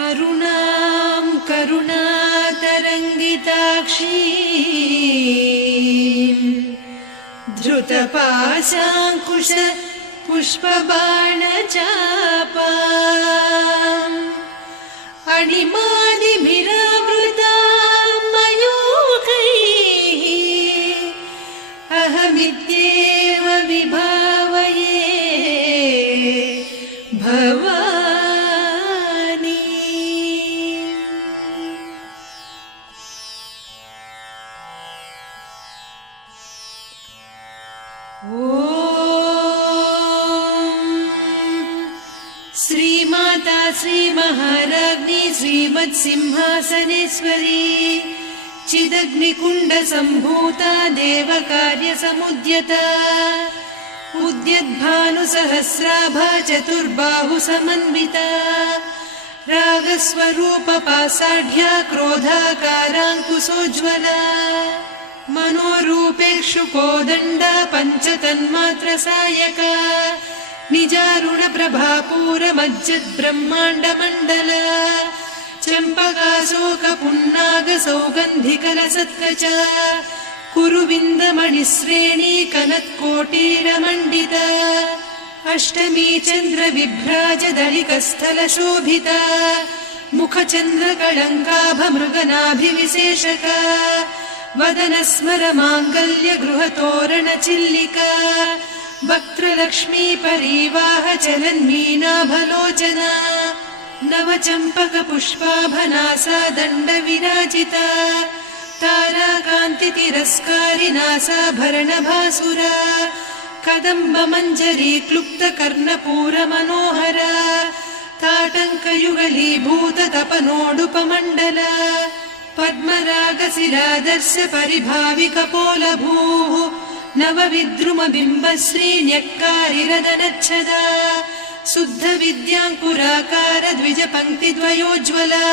अरुणां करुणातरङ्गिताक्षीं धृतपाशाङ्कुश पुष्पबाणचापाम् अणिमादिभिरावृतां मयूखैः अहमित्येव विभावये भवानी। श्रीमाता श्रीमहाराज्ञी श्रीमत्सिंहासनेश्वरी चिदग्निकुण्डसम्भूता देवकार्यसमुद्यता उद्यद्भानुसहस्राभा चतुर्बाहुसमन्विता रागस्वरूपपासाढ्या क्रोधाकाराङ्कुशोज्ज्वला मनोरूपेक्षुकोदण्डा पञ्चतन्मात्रसायका निजारुणप्रभापूरमज्जद्ब्रह्माण्डमण्डला चम्पकाशोकपुन्नागसौगन्धिकलसत्कचा कुरुविन्दमणिश्रेणी कनत्कोटीरमण्डिता अष्टमी चन्द्रविभ्राजदलिकस्थलशोभिता मुखचन्द्रकळङ्काभमृगनाभिविशेषका वदनस्मरमाङ्गल्यगृहतोरणचिल्लिका वक्त्रलक्ष्मी परीवाहचलन्मीनाभलोचना नवचम्पकपुष्पाभनासा दण्डविराजिता ताराकान्तितिरस्कारिनासाभरणभासुरा कदम्बमञ्जरी क्लुप्तकर्णपूरमनोहरा ताटङ्कयुगलीभूततपनोडुपमण्डला पद्मरागशिलादर्श परिभाविकपोलभूः नवविद्रुमबिम्बश्रीन्यक्कारिरदनच्छदा शुद्धविद्याङ्कुराकार द्विजपङ्क्तिद्वयोज्ज्वला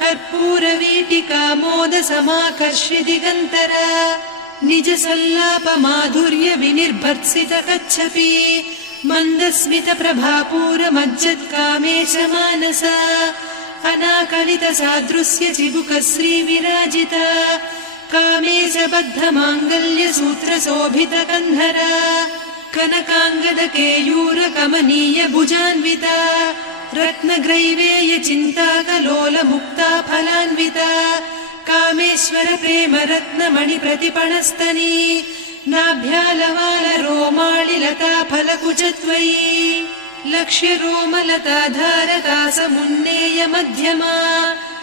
कर्पूरवीटिकामोदसमाकर्षि दिगन्तरा निजसल्लापमाधुर्य विनिर्भर्त्सितकच्छपि मन्दस्मितप्रभापूरमज्जत्कामेशमानसा अनाकलितसादृश्य चिबुकश्रीविराजिता कामेशबद्धमाङ्गल्यसूत्रशोभितकन्धरा कनकाङ्गदकेयूरकमनीय भुजान्विता रत्नग्रैवेयचिन्ताकलोलमुक्ता फलान्विता कामेश्वर प्रेमरत्नमणिप्रतिपणस्तनी नाभ्यालवालरोमाळिलता फलकुचत्वयी लक्ष्यरोमलताधारकासमुन्नेय मध्यमा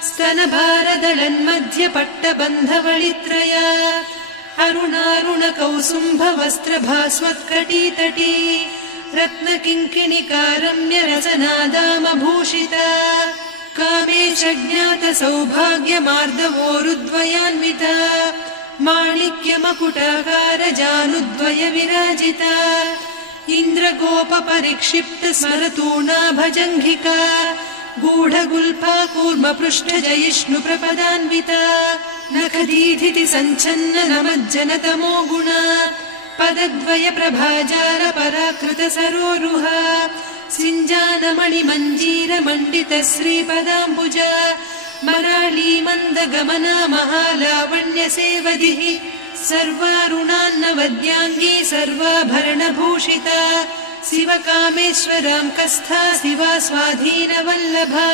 स्तनभारदलन्मध्यपट्टबन्धवळित्रया अरुणारुणकौसुम्भवस्त्रभास्वत्कटीतटी रत्नकिङ्किणिकारम्यरसनादामभूषिता कामेशज्ञातसौभाग्यमार्दवोरुद्वयान्विता माणिक्यमकुटाकारजानुद्वयविराजिता इन्द्रगोपपरिक्षिप्तस्मरतूणाभजङ्घिका गूढगुल्फा कूर्मपृष्ठजयिष्णुप्रपदान्विता नखदीधिति सञ्छन्न नमज्जनतमो गुणा पदद्वयप्रभाजाल पराकृतसरोरुहा सिञ्जानमणिमञ्जीरमण्डितश्रीपदाम्बुजा मराळीमन्दगमना महालावण्यसेवधिः सर्वारुणान्नवद्याङ्गी सर्वाभरणभूषिता शिवकामेश्वरां कस्था शिवा स्वाधीनवल्लभा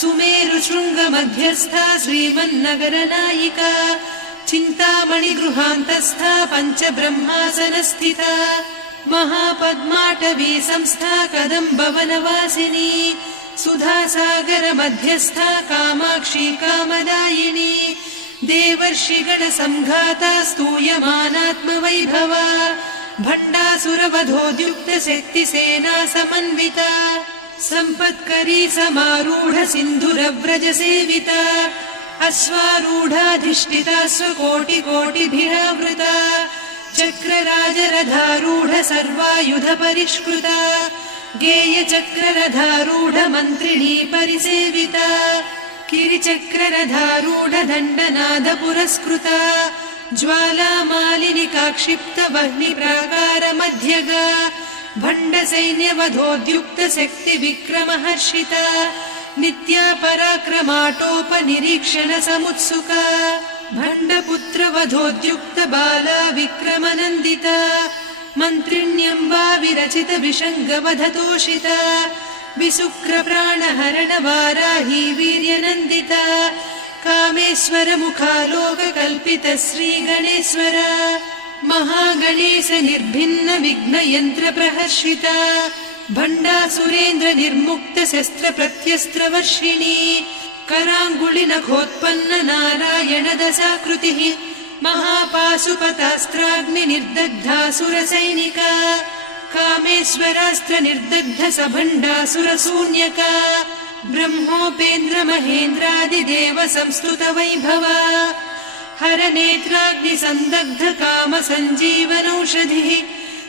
सुमेरुशृङ्गमध्यस्था श्रीमन्नगरनायिका चिन्तामणिगृहान्तस्था पञ्चब्रह्मासनस्थिता महापद्माटवी संस्था कदम्बवनवासिनी सुधासागरमध्यस्था कामाक्षी कामदायिनी देवर्षिगणसंघाता स्तूयमानात्मवैभवा भण्डासुरवधोद्युक्तशक्तिसेना समन्विता सम्पत्करी समारूढ सिन्धुरव्रजसेविता अश्वारूढाधिष्ठिता स्वकोटिकोटिभिरावृता चक्रराजरथारूढ सर्वायुधपरिष्कृता गेयचक्ररथारूढ मन्त्रिणी परिसेविता किरिचक्ररथारूढ दण्डनाद पुरस्कृता ज्वालामालिनिकाक्षिप्तवह्निप्राकारमध्यगा भण्डसैन्यवधोद्युक्तशक्तिविक्रमहर्षिता नित्या पराक्रमाटोपनिरीक्षण समुत्सुका भण्डपुत्रवधोद्युक्त बाला विक्रमनन्दिता मन्त्रिण्यम्बा विरचित विषङ्गवधतोषिता विशुक्रप्राणहरण वाराही वीर्यनन्दिता कामेश्वर मुखालोककल्पित श्रीगणेश्वर महागणेश निर्भिन्न विघ्नयन्त्र प्रहर्षिता भण्डासुरेन्द्र निर्मुक्त शस्त्र प्रत्यस्त्रवर्षिणी कराङ्गुलिनखोत्पन्न नारायण दशाकृतिः महापाशुपतास्त्राग्नि निर्दग्धासुरसैनिका कामेश्वरास्त्र निर्दग्ध सभण्डासुरशून्यका ब्रह्मोपेन्द्र महेन्द्रादिदेव संस्तुत वैभवा हरनेत्राग्नि संदग्ध काम सञ्जीवनौषधिः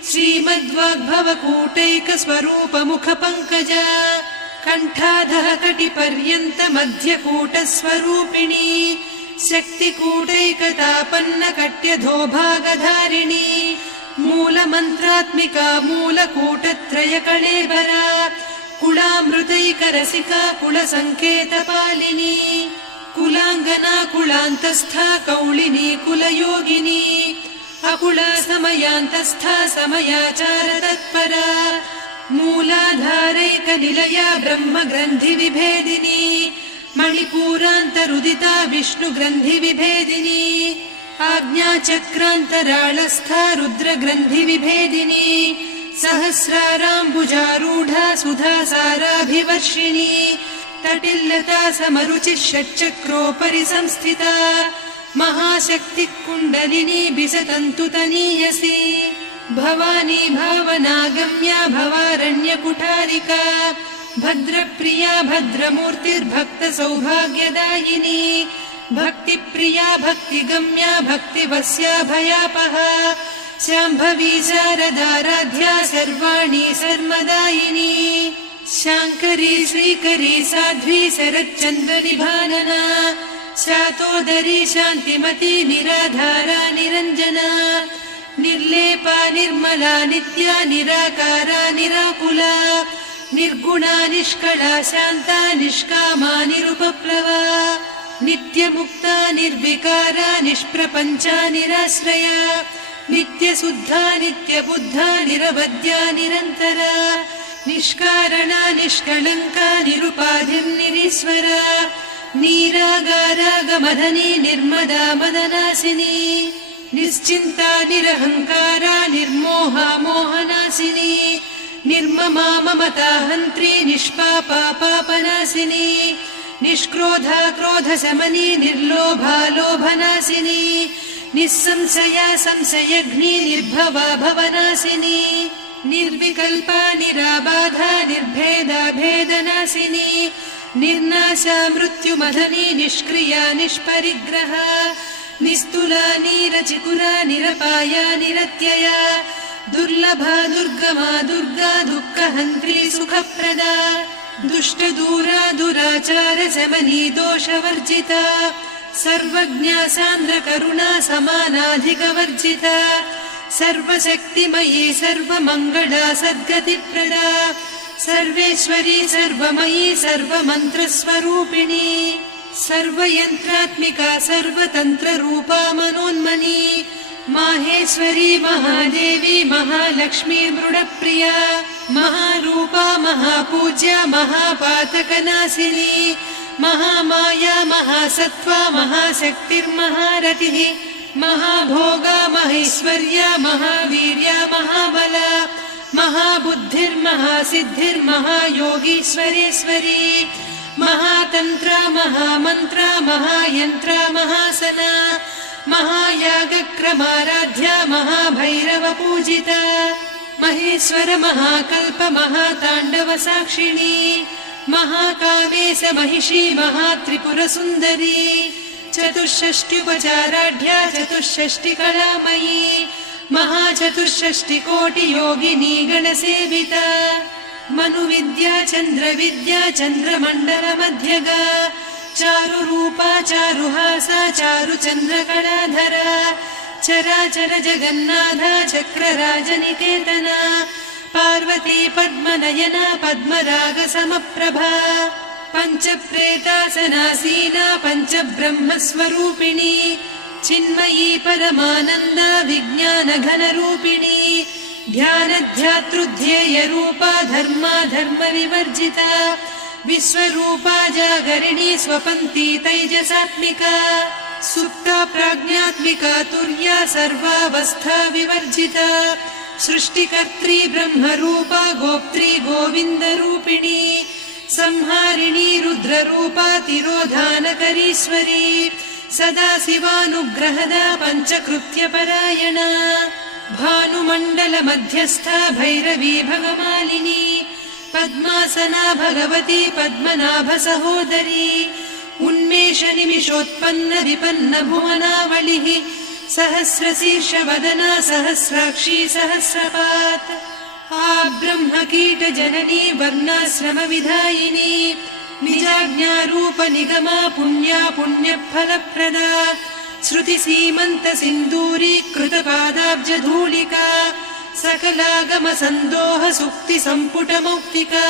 श्रीमद्वाग्भवकूटैक स्वरूप मुख पंकजा कण्ठाधः कटिपर्यन्त मध्यकूट स्वरूपिणी शक्तिकूटैकतापन्न कट्यधोभागधारिणी मूलमन्त्रात्मिका मूलकूटत्रय कळेबरा कुलामृतैकरसिका कुलसङ्केतपालिनी कुलाङ्गना कुलान्तस्था कौलिनी कुलयोगिनी अकुला समयान्तस्था समयाचार तत्परा मूलाधारैक निलया ब्रह्म ग्रन्थि विभेदिनी मणिपूरान्तरुदिता विष्णु ग्रन्थि विभेदिनी आज्ञाचक्रान्तराळस्था रुद्र ग्रन्थि विभेदिनी सहस्राराम्बुजारूढा सुधा साराभिवर्षिणी तटिल्लता समरुचिः षट्चक्रोपरि संस्थिता महाशक्ति कुण्डलिनी बिसतन्तु तनीयसी भवानी भावनागम्या भवारण्य कुठारिका भद्रप्रिया भद्रमूर्तिर्भक्त सौभाग्यदायिनी भक्तिप्रिया भक्तिगम्या भक्तिवस्या भयापहा शाम्भवी शारदाराध्या सर्वाणि सर्वदायिनी शाङ्करी श्रीकरी साध्वी शरच्चन्द्र निभानना शातोदरी शान्तिमती निराधारा निरञ्जना निर्लेपा निर्मला नित्या निराकारा निराकुला निर्गुणा निष्कला शान्ता निष्कामा निरुपप्लवा नित्यमुक्ता निर्विकारा निष्प्रपञ्चा निराश्रया नित्यशुद्धा नित्यबुद्धा निरवद्या निरन्तरा निष्कारणा निष्कलङ्का निरुपाधिर्निरीश्वरा नीरागारागमधनी निर्मदा मदनासिनी निश्चिन्ता निरहङ्कारा निर्मोहा मोहनासिनी निर्ममा ममता हन्त्री निष्पापा पापनासिनी निष्क्रोधा क्रोधशमनी निर्लोभा लोभनासिनी निस्संशया संशयघ्नी निर्भवा भवनासिनी निर्विकल्पा निराबाधा निर्भेदा भेदनासिनी निर्नाशा मृत्युमधनी निष्क्रिया निष्परिग्रहा निस्तुला नीरचिकुरा निरपाया निरत्यया दुर्लभा दुर्गमा दुर्गा दुःखहन्त्री सुखप्रदा दुष्टदूरा दुराचार शमनी दोषवर्जिता सर्वज्ञा सान्द्रकरुणा समानाधिकवर्जिता सर्वशक्तिमयी सर्वमङ्गला सद्गतिप्रदा सर्वेश्वरी सर्वमयी सर्वमन्त्रस्वरूपिणी सर्वयन्त्रात्मिका सर्वतन्त्ररूपा मनोन्मनी माहेश्वरी महादेवी महालक्ष्मी मृडप्रिया महारूपा महापूज्या महापातकनाशिनी महामाया महासत्त्वा महाशक्तिर्महारतिः महाभोगा महेश्वर्या महावीर्या महाबला महाबुद्धिर्महासिद्धिर्महायोगीश्वरेश्वरी महातन्त्रा महामन्त्रा महायन्त्रा महासना महायागक्रमाराध्या महाभैरवपूजिता महेश्वर महाकल्प महाताण्डव साक्षिणी महाकामेश महिषी महात्रिपुरसुन्दरी चतुष्षष्ट्युपचाराढ्या चतुष्षष्टिकलामयी महाचतुष्षष्टिकोटियोगिनी गणसेविता मनुविद्या चन्द्रविद्या चन्द्रमण्डलमध्यगा चारुरूपा चारुहासा चारुचन्द्रकलाधरा चराचर जगन्नाथा चक्रराजनिकेतना पार्वती पद्मनयना पद्मरागसमप्रभा पञ्चप्रेतासनासीना पञ्चब्रह्मस्वरूपिणी चिन्मयी परमानन्दा विज्ञानघनरूपिणी ध्यानध्यातृध्येयरूपा धर्माधर्मविवर्जिता विश्वरूपा जागरिणी स्वपन्ती तैजसात्मिका सुप्ता प्राज्ञात्मिका तुर्या सर्वावस्था विवर्जिता सृष्टिकर्त्री ब्रह्मरूपा गोप्त्री गोविन्दरूपिणी संहारिणी रुद्ररूपा तिरोधानकरीश्वरी सदा शिवानुग्रहदा पञ्चकृत्यपरायणा भानुमण्डलमध्यस्था भैरवी भगमालिनी पद्मासना भगवती पद्मनाभसहोदरी उन्मेषनिमिषोत्पन्न विपन्न भुवनावलिः सहस्रशीर्षवदना सहस्राक्षी सहस्रपात् ब्रह्मकीटजननी वर्णाश्रमविधायिनी निजाज्ञारूपनिगमा पुण्या पुण्यफलप्रदा श्रुतिसीमन्तसिन्दूरीकृतपादाब्जधूलिका सकलागमसन्दोह सुक्तिसम्पुटमौक्तिका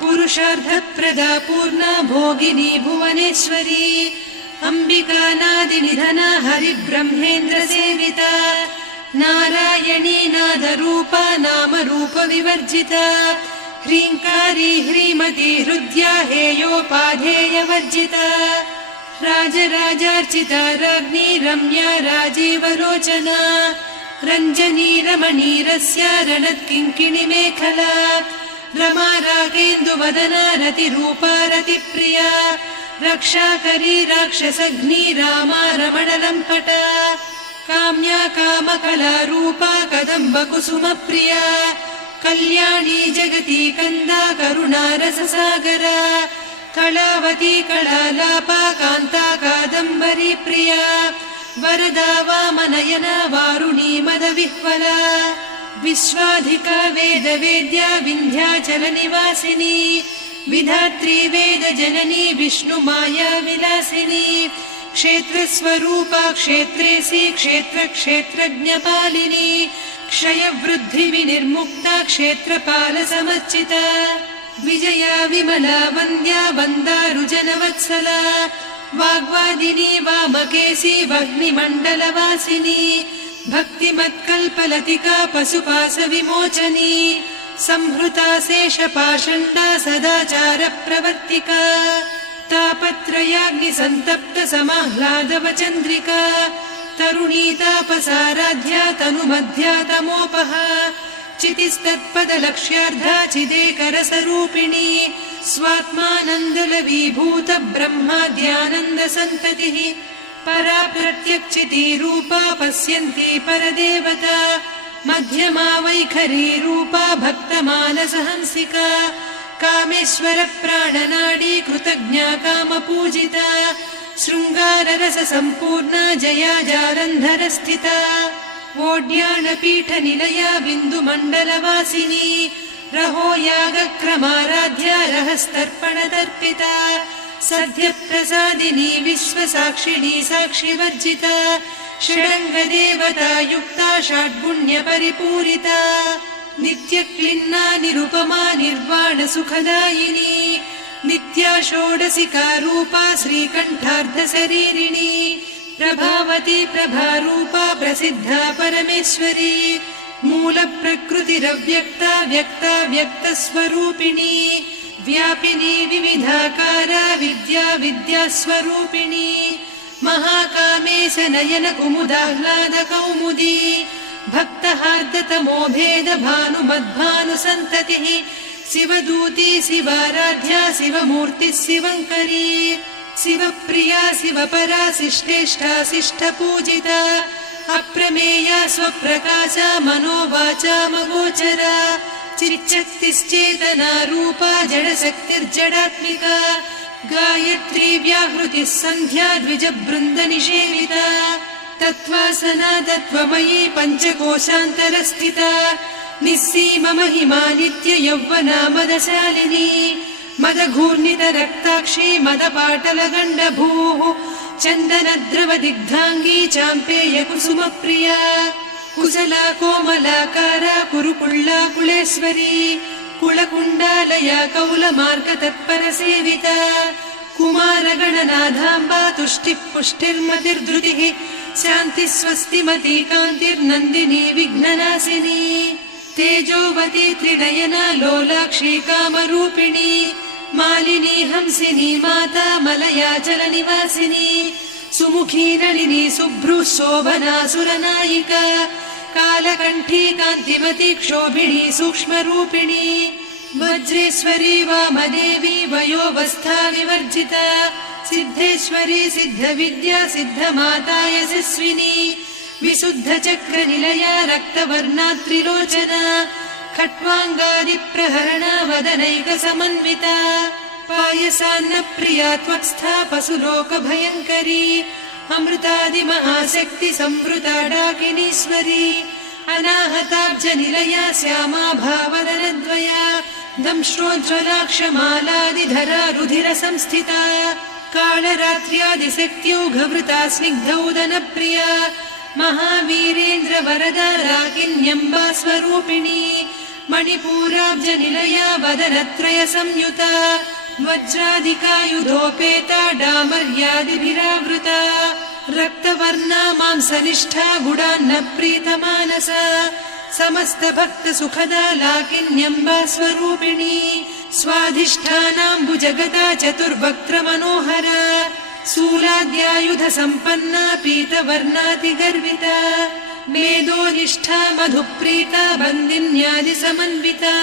पुरुषार्थप्रदा पूर्णा भोगिनी भुवनेश्वरी अम्बिकानादिनिधना हरिब्रह्मेन्द्रसेविता नारायणी नादरूपा नामरूपविवर्जिता ह्रीङ्कारी ह्रीमती हृद्या हेयोपाधेयवर्जिता राजराजार्चिता राज्ञी रम्या राजीवलोचना रञ्जनी रमणीरस्या रणत्किङ्किणिमेखला रमा रागेन्दुवदना रतिरूपा रतिप्रिया रक्षाकरी राक्षसघ्नी रामा रमणलम्पटा काम्या कामकलारूपा कदम्बकुसुमप्रिया कल्याणी जगती कन्दा करुणारससागरा कलावती कलालापा कान्ता कादम्बरी प्रिया वरदा वामनयना वारुणी मदविह्वला विश्वाधिका वेदवेद्या विन्ध्याचलनिवासिनी विधात्री वेदजननी विष्णुमाया विलासिनी क्षेत्रस्वरूपा क्षेत्रेसी क्षेत्रक्षेत्रज्ञपालिनी क्षयवृद्धिविनिर्मुक्ता क्षेत्रपालसमर्चिता विजया विमला वन्द्या वन्दारुजनवत्सला वाग्वादिनी वामकेशी वह्निमण्डलवासिनी भक्तिमत्कल्पलतिका पशुपाशविमोचनी संहृता शेषपाषण्डा सदाचारप्रवर्तिका तापत्रयाग्निसन्तप्त समाह्लादवचन्द्रिका तरुणी तापसाराध्या तनुमध्या तमोपहा चितिस्तत्पदलक्ष्यार्धा चिदेकरसरूपिणी स्वात्मानन्दलवीभूत ब्रह्माद्यानन्दसन्ततिः परा प्रत्यक्षितीरूपा पश्यन्ती परदेवता मध्यमा वैखरी रूपा भक्तमानसहंसिका कामेश्वर प्राणनाडी कृतज्ञा कामपूजिता शृङ्गाररससम्पूर्णा जया जालन्धरस्थिता वोड्याणपीठनिलया बिन्दुमण्डलवासिनी रहो यागक्रमाराध्या रहस्तर्पणतर्पिता सद्यप्रसादिनी विश्वसाक्षिणी साक्षिवर्जिता षडङ्गदेवता युक्ता षड्गुण्यपरिपूरिता नित्यक्लिन्ना निरुपमा निर्वाणसुखदायिनी नित्या षोडशिका रूपा श्रीकण्ठार्धशरीरिणी प्रभावती प्रभारूपा प्रसिद्धा परमेश्वरी मूलप्रकृतिरव्यक्ता व्यक्ता व्यक्तस्वरूपिणी व्यापिनी विविधाकारा विद्या विद्यास्वरूपिणी महाकामेश नयन कुमुदाह्लाद कौमुदी भक्तहार्दतमो भेद भानुमद्भानुसन्ततिः शिवदूती शिवाराध्या शिवमूर्तिः शिवङ्करी शिवप्रिया शिवपरा शिष्टेष्टा शिष्टपूजिता अप्रमेया स्वप्रकाशा मनोवाचामगोचरा चिच्चक्तिश्चेतना रूपा जडशक्तिर्जडात्मिका गायत्री व्याहृतिः सन्ध्या द्विजबृन्दनिषेविता तत्त्वासना तत्त्वमयी पञ्चकोशान्तरस्थिता निस्सीममहिमा नित्य यौवना मदशालिनी मदघूर्णितरक्ताक्षी मदपाटलगण्डभूः चन्दनद्रवदिग्धाङ्गी चाम्पेयकुसुमप्रिया कुशला कोमलाकारा कुरुकुळ्ळा कुलेश्वरी कुलकुण्डालया कौलमार्गतत्परसेविता कुमारगणनाथाम्बा तुष्टिः पुष्टिर्मतिर्धृतिः शान्तिः स्वस्तिमती कान्तिर्नन्दिनी विघ्ननाशिनी तेजोवती त्रिनयना लोलाक्षी कामरूपिणी मालिनी हंसिनी माता मलयाचलनिवासिनी सुमुखी नलिनी शुभ्रुः शोभना सुरनायिका कालकण्ठी कान्तिमती क्षोभिणी सूक्ष्मरूपिणी वज्रेश्वरी वामदेवी वयोवस्था विवर्जिता सिद्धेश्वरी सिद्धविद्या सिद्धमाता यशस्विनी विशुद्धचक्रनिलया रक्तवर्णा त्रिलोचना खट्वाङ्गादिप्रहरणा वदनैकसमन्विता पायसान्नप्रिया त्वक्स्था पशुलोकभयङ्करी अमृतादिमहाशक्ति संवृता डाकिनीश्वरी अनाहताब्जनिलया श्यामा भावदनद्वया दंष्ट्रोज्ज्वलाक्षमालादिधरा रुधिरसंस्थिता कालरात्र्यादिशक्त्योघवृता स्निग्धौदनप्रिया महावीरेन्द्रवरदा राकिन्यम्बा स्वरूपिणी मणिपूराब्जनिलया वदनत्रय संयुता वज्रादिकायुधोपेता डामर्यादिभिरावृता रक्तवर्णा मांसनिष्ठा गुडान्न प्रीतमानसा समस्त भक्त सुखदा लाकिन्यम्बा स्वरूपिणी स्वाधिष्ठानाम्बुजगता चतुर्वक्त्र मनोहरा शूलाद्यायुध सम्पन्ना पीतवर्णातिगर्विता मेदोनिष्ठा मधुप्रीता बन्दिन्यादि समन्विता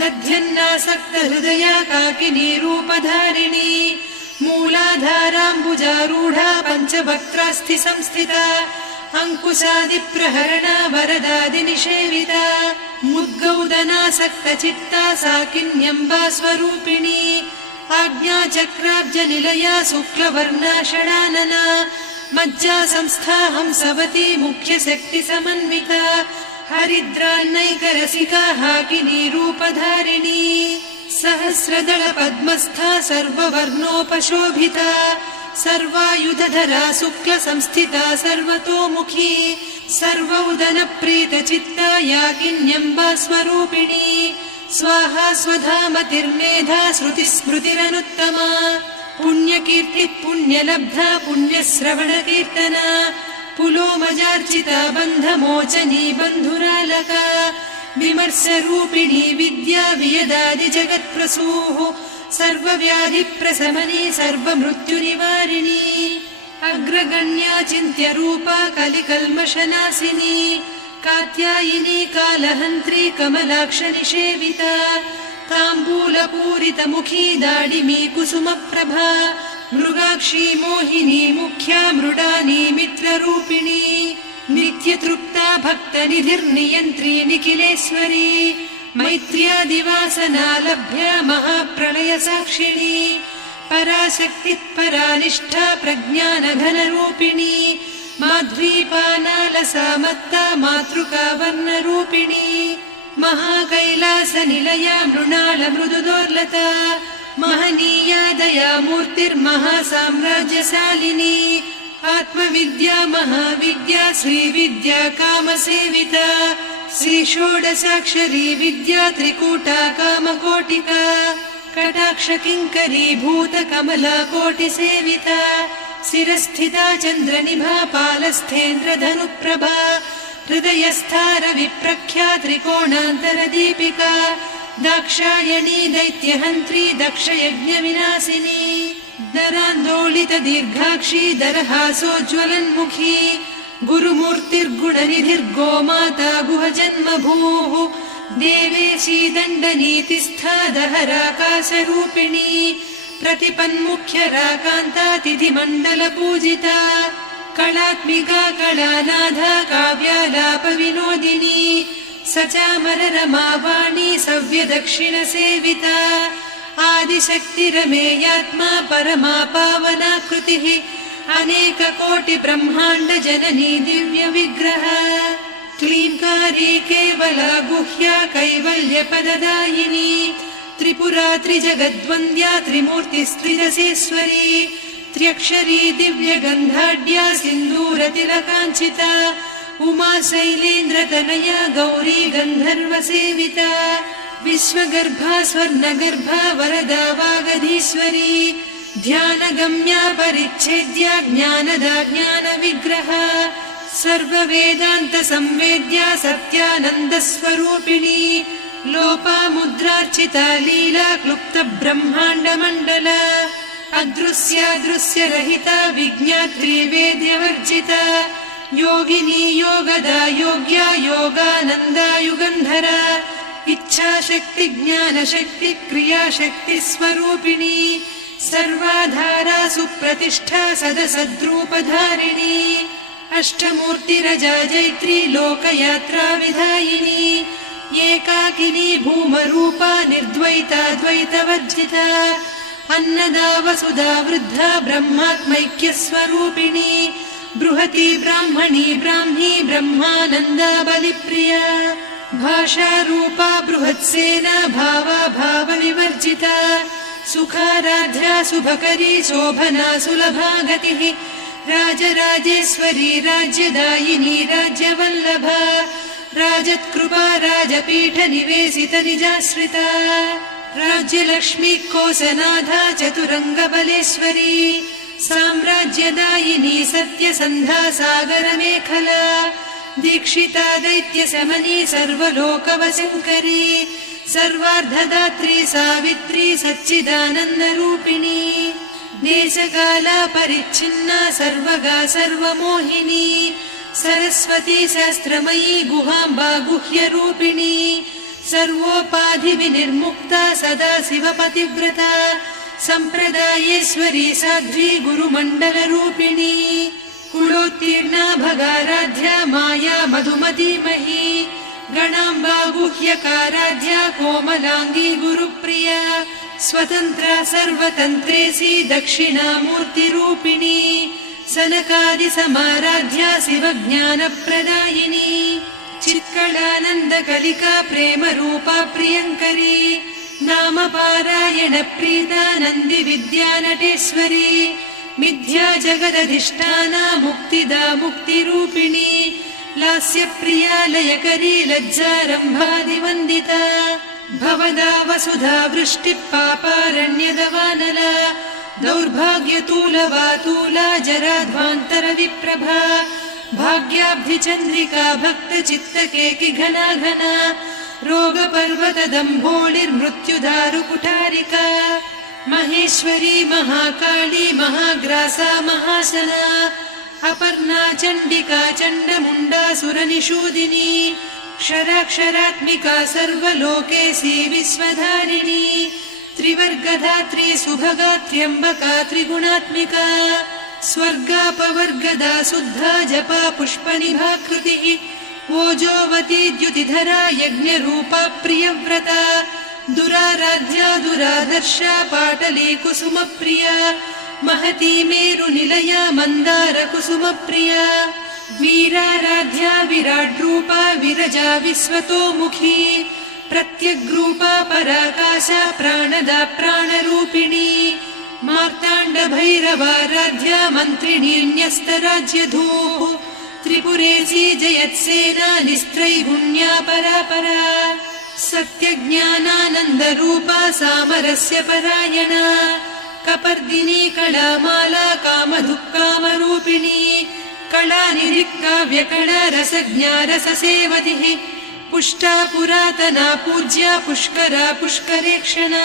दध्यन्नासक्त हृदया काकिनी रूपधारिणी मूलाधाराम्बुजारूढा पञ्चवक्त्रास्थि संस्थिता अंकुशादिप्रहरणा वरदादिनिषेविता मुद्गौदनासक्त चित्ता साकिन्यम्बा स्वरूपिणी आज्ञाचक्राब्जनिलया शुक्लवर्णा षडानना मज्जा संस्था हंसवती मुख्यशक्ति समन्विता हरिद्रान्नैकरसिका हाकिनी रूपधारिणी सहस्रदल पद्मस्था सर्ववर्णोपशोभिता सर्वायुधधरा शुक्ल संस्थिता सर्वतोमुखी सर्वौदनप्रीतचित्ता याकिन्यम्बा स्वरूपिणी स्वाहा स्वधामतिर्मेधा श्रुतिस्मृतिरनुत्तमा पुण्यकीर्तिः पुण्यलब्धा पुण्यश्रवणकीर्तना पुलोमजार्चिता बन्धमोचनी बन्धुरालका विमर्शरूपिणी विद्या वियदादि जगत्प्रसूः सर्वव्याधिप्रशमनी सर्वमृत्युनिवारिणी अग्रगण्या चिन्त्यरूपा कलिकल्मषनाशिनी कात्यायिनी कालहन्त्री कमलाक्षनिषेविता ताम्बूलपूरितमुखी दाडिमी कुसुमप्रभा मृगाक्षी मोहिनी मुख्या मृडानी मित्ररूपिणी नित्यतृप्ता भक्तनिधिर्नियन्त्री निखिलेश्वरी मैत्र्यादिवासना लभ्या महाप्रलयसाक्षिणी पराशक्तिः परानिष्ठा प्रज्ञानघनरूपिणी माध्वीपानालसा मत्ता मातृका वर्णरूपिणी महाकैलासनिलया मृणाल मृदुदोर्लता महनीया दयामूर्तिर्महासाम्राज्यशालिनी आत्मविद्या महाविद्या श्रीविद्या कामसेविता श्रीषोडशाक्षरी विद्या त्रिकूटा कामकोटिका कटाक्षकिङ्करी भूतकमला कोटिसेविता शिरस्थिता चन्द्रनिभा पालस्थेन्द्रधनुप्रभा हृदयस्था रविप्रख्या त्रिकोणान्तरदीपिका दाक्षायणी दैत्यहन्त्री दक्षयज्ञविनाशिनी दरान्दोलित दीर्घाक्षी दरहासोज्ज्वलन्मुखी गुरुमूर्तिर्गुणनिधिर्गोमाता गुहजन्मभूः देवेशी दण्डनीतिस्था दहराकाशरूपिणी प्रतिपन्मुख्यराकान्ता तिथिमण्डलपूजिता कलात्मिका कलानाधा काव्यालापविनोदिनी सचामररमावाणी सव्यदक्षिणसेविता आदिशक्तिरमेयात्मा परमा पावनाकृतिः अनेककोटिब्रह्माण्डजननी दिव्यविग्रह क्लीङ्कारी केवला गुह्या कैवल्यपददायिनी त्रिपुरा त्रिजगद्वन्द्या त्रिमूर्तिस्त्रिदशेश्वरी त्र्यक्षरी दिव्यगन्धाढ्या सिन्दूरतिलकाञ्चिता उमा शैलेन्द्रतनया गौरी गन्धर्वसेविता विश्वगर्भा स्वर्णगर्भा वरदा वागधीश्वरी ध्यानगम्या परिच्छेद्या ज्ञानदा ज्ञानविग्रहा सर्ववेदान्तसंवेद्या सत्यानन्दस्वरूपिणी लोपामुद्रार्चिता लीला क्लुप्तब्रह्माण्डमण्डला अदृश्यादृश्यरहिता विज्ञात्री वेद्यवर्जिता योगिनी योगदा योग्या योगानन्दा युगन्धरा इच्छाशक्ति ज्ञानशक्ति क्रियाशक्ति स्वरूपिणी सर्वाधारा सुप्रतिष्ठा सदसद्रूपधारिणी अष्टमूर्तिरजा जैत्री लोकयात्रा विधायिनी एकाकिनी भूमरूपा निर्द्वैता द्वैतवर्जिता अन्नदा वसुधा वृद्धा ब्रह्मात्मैक्यस्वरूपिणी बृहती ब्राह्मणी ब्राह्मी ब्रह्मानन्दा बलिप्रिया भाषारूपा बृहत्सेना भावा भावविवर्जिता सुखाराध्या शुभकरी शोभना सुलभा गतिः राजराजेश्वरी राज्यदायिनी राज्यवल्लभा राजत्कृपा राजपीठ निवेशित निजाश्रिता राज्यलक्ष्मी कोसनाधा चतुरङ्गबलेश्वरी साम्राज्यदायिनी सत्यसन्धा सागरमेखला दीक्षिता दैत्यशमनी सर्वलोकवशङ्करी सर्वार्धदात्री सावित्री सच्चिदानन्दरूपिणी देशकाला परिच्छिन्ना सर्वगा सर्वमोहिनी सरस्वती शास्त्रमयी गुहाम्बा गुह्यरूपिणी सर्वोपाधिविनिर्मुक्ता सदा शिवपतिव्रता सम्प्रदायेश्वरी साध्वी गुरुमण्डलरूपिणी कुलोत्तीर्णा भगाराध्या माया मधुमतीमही गणाम्बा गुह्यकाराध्या कोमलाङ्गी गुरुप्रिया स्वतन्त्रा सर्वतन्त्रेसी दक्षिणामूर्तिरूपिणी सनकादिसमाराध्या शिवज्ञानप्रदायिनी चित्कलानन्दकलिका प्रेमरूपा प्रियङ्करी नामपारायण प्रीता नन्दिविद्या नटेश्वरी मिथ्या जगदधिष्ठाना मुक्तिदा मुक्तिरूपिणी लास्यप्रिया लयकरी लज्जारम्भादिवन्दिता भवदा वसुधा वृष्टिः पापारण्यदवानला दौर्भाग्यतूलवातूला जराध्वान्तरविप्रभा भाग्याब्धिचन्द्रिका भक्तचित्तकेकि घना घना रोगपर्वतदम्भोळिर्मृत्युदारुकुठारिका महेश्वरी महाकाली महाग्रासा महाशना अपर्णा चण्डिका चण्डमुण्डा सुरनिषूदिनी क्षराक्षरात्मिका सर्वलोकेशी विश्वधारिणी त्रिवर्गधात्री सुभगा त्र्यम्बका त्रिगुणात्मिका स्वर्गापवर्गदा शुद्धा जपा पुष्पनिभाकृतिः ओजोवती द्युतिधरा यज्ञरूपा प्रियव्रता दुराराध्या दुरादर्शा पाटली कुसुमप्रिया महती मेरुनिलया मन्दार कुसुमप्रिया वीराराध्या विराड्रूपा विरजा विश्वतोमुखी प्रत्यग्रूपा पराकाशा प्राणदा प्राणरूपिणी मार्ताण्ड भैरवाराध्या मन्त्रिणीन्यस्तराज्यधूः त्रिपुरेशी जयत्सेना निस्त्रैगुण्या परापरा सत्यज्ञानानन्दरूपा सामरस्य परायणा कपर्दिनी कलामाला कामधुक्कामरूपिणी कलानिधिकाव्यकला रसज्ञा रससेवतिः पुष्टा पुरातना पूज्या पुष्करा पुष्करेक्षणा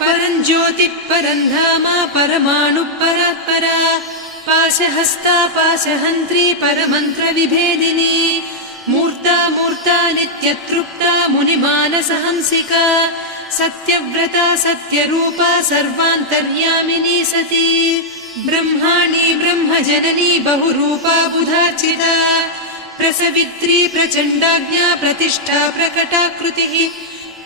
परञ्ज्योतिः परन्धामा परमाणुः परात्परा पाशहस्ता पाशहन्त्री परमन्त्रविभेदिनी मूर्ता मूर्ता नित्यतृप्ता मुनिमानसहंसिका सत्यव्रता सत्यरूपा सर्वान्तर्यामिनी सती ब्रह्माणी ब्रह्मजननी बहुरूपा बुधार्चिता प्रसवित्री प्रचण्डाज्ञा प्रतिष्ठा प्रकटाकृतिः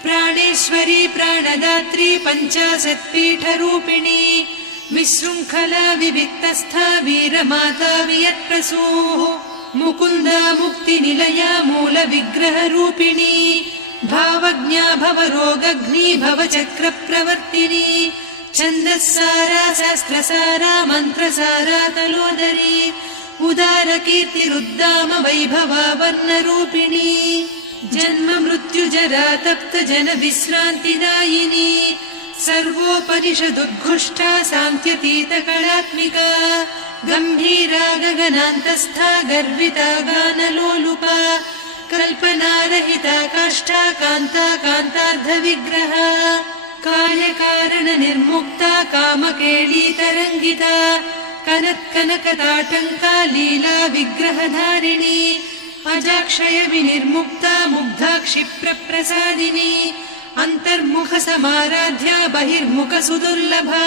प्राणेश्वरी प्राणदात्री पञ्चाशत्पीठरूपिणी विशृङ्खला विविक्तस्था वीरमाता वियत्प्रसूः मुकुन्दा मुक्तिनिलया मूलविग्रहरूपिणी भावज्ञा भवरोगग्नी भवचक्रप्रवर्तिनी छन्दस्सारा शास्त्रसारा मन्त्रसारा तलोदरी उदारकीर्तिरुद्दाम वैभवा वर्णरूपिणी जन्म मृत्यु जरातप्त जन विश्रान्तिदायिनी सर्वोपनिषदुद्घुष्टा सान्त्यतीत कलात्मिका गम्भीरा गगनान्तस्था गर्विता गानलोलुपा कल्पनारहिता काष्ठा कान्ता कान्तार्धविग्रहा कार्यकारण निर्मुक्ता कामकेळीतरङ्गिता कनत्कनकताटङ्का लीला विग्रहधारिणी अजाक्षय विनिर्मुक्ता मुग्धा क्षिप्रप्रसादिनी अन्तर्मुख समाराध्या बहिर्मुख सुदुर्लभा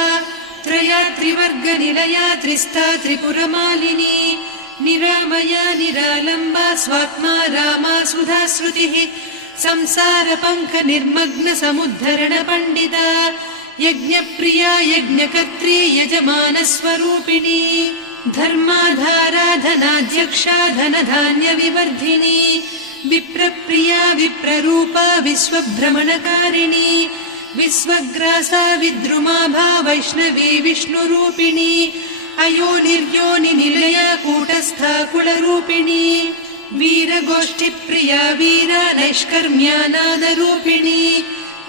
त्रया त्रिवर्गनिलया त्रिस्था त्रिपुरमालिनी निरामया निरालम्बा स्वात्मा रामा सुधाश्रुतिः संसारपङ्क निर्मग्न समुद्धरण पण्डिता यज्ञप्रिया यज्ञकर्त्री यजमानस्वरूपिणी धर्माधाराधनाध्यक्षा धनधान्यविवर्धिनी विप्रप्रिया विप्ररूपा विश्वभ्रमणकारिणी विश्वग्रासा विद्रुमाभा वैष्णवी विष्णुरूपिणी अयोनिर्योनिनिलया कूटस्था कुलरूपिणी वीरगोष्ठिप्रिया वीरा नैष्कर्म्यानादरूपिणी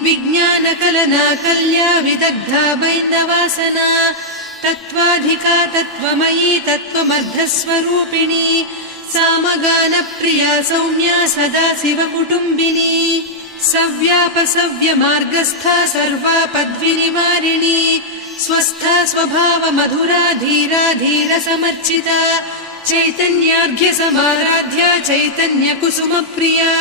विज्ञानकलना कल्या विदग्धा बैन्दवासना तत्त्वाधिका तत्त्वमयी तत्त्वमर्धस्वरूपिणी सामगानप्रिया सौम्या सदा शिवकुटुम्बिनी सव्यापसव्यमार्गस्था सर्वा पद्विनिवारिणी स्वस्था स्वभावमधुरा धीरा धीरसमर्चिता चैतन्यार्घ्य समाराध्या चैतन्यकुसुमप्रिया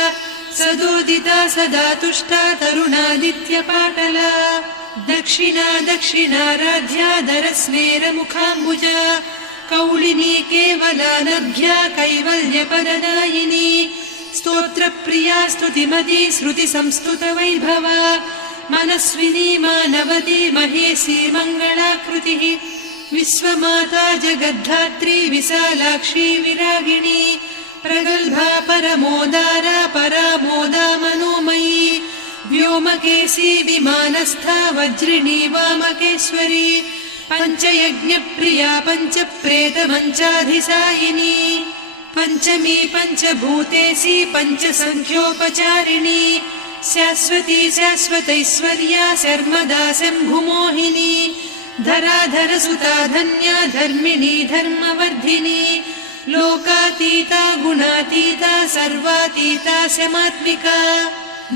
सदोदिता सदा तुष्टा तरुणादित्यपाटला दक्षिणा दक्षिणाराध्या दरस्मेरमुखाम्बुजा कौलिनी केवलानर्घ्या कैवल्यपददायिनी स्तोत्रप्रिया स्तुतिमती श्रुतिसंस्तुतवैभवा मनस्विनी मानवती महेशी मङ्गलाकृतिः विश्वमाता जगद्धात्री विशालाक्षी विरागिणी प्रगल्भा परमोदारा परामोदा मनोमयी व्योमकेशी विमानस्था वज्रिणी वामकेश्वरी पञ्चयज्ञप्रिया पञ्चप्रेतमञ्चाधिसायिनी पञ्चमी पञ्चभूतेशी पञ्चसङ्ख्योपचारिणी शाश्वती शाश्वतैश्वर्या शर्मदा शम्भुमोहिनी धराधरसुता धन्या धर्मिणी धर्मवर्धिनी लोकातीता गुणातीता सर्वातीता शमात्मिका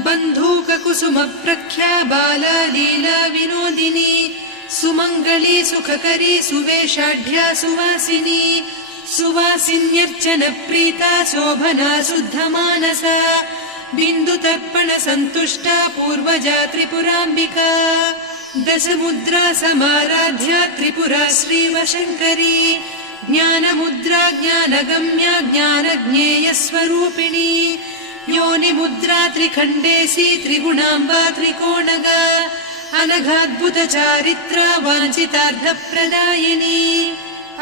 बन्धूककुसुमप्रख्या बाला लीला विनोदिनी सुमङ्गली सुखकरी सुवेशाढ्या सुवासिनी सुवासिन्यर्चनप्रीता शोभना शुद्धमानसा बिन्दुतर्पण सन्तुष्टा पूर्वजा त्रिपुराम्बिका दशमुद्रा समाराध्या त्रिपुरा श्रीवशङ्करी ज्ञानमुद्रा ज्ञानगम्या ज्ञानज्ञेयस्वरूपिणी योनिमुद्रा त्रिखण्डेशी त्रिगुणाम्बा त्रिकोणगा अनघाद्भुतचारित्रा वाञ्छितार्थप्रदायिनी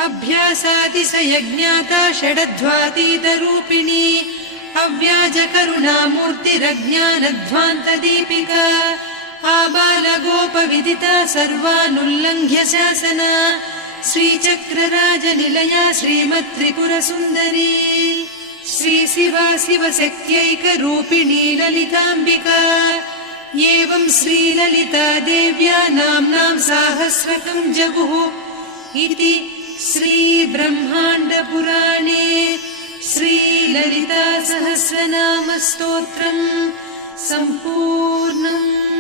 अभ्यासातिशयज्ञाता षडध्वातीतरूपिणी अव्याजकरुणामूर्तिरज्ञानध्वान्तदीपिका आबालगोपविदिता सर्वानुल्लङ्घ्य शासना श्रीचक्रराजनिलया श्रीमत्त्रिपुरसुन्दरी श्रीशिवा शिवशक्त्यैकरूपिणी ललिताम्बिका एवं श्रीललिता देव्या नाम्नां साहस्रकं जगुः इति श्रीब्रह्माण्डपुराणे श्रीललिता सहस्रनामस्तोत्रम् सम्पूर्णम्।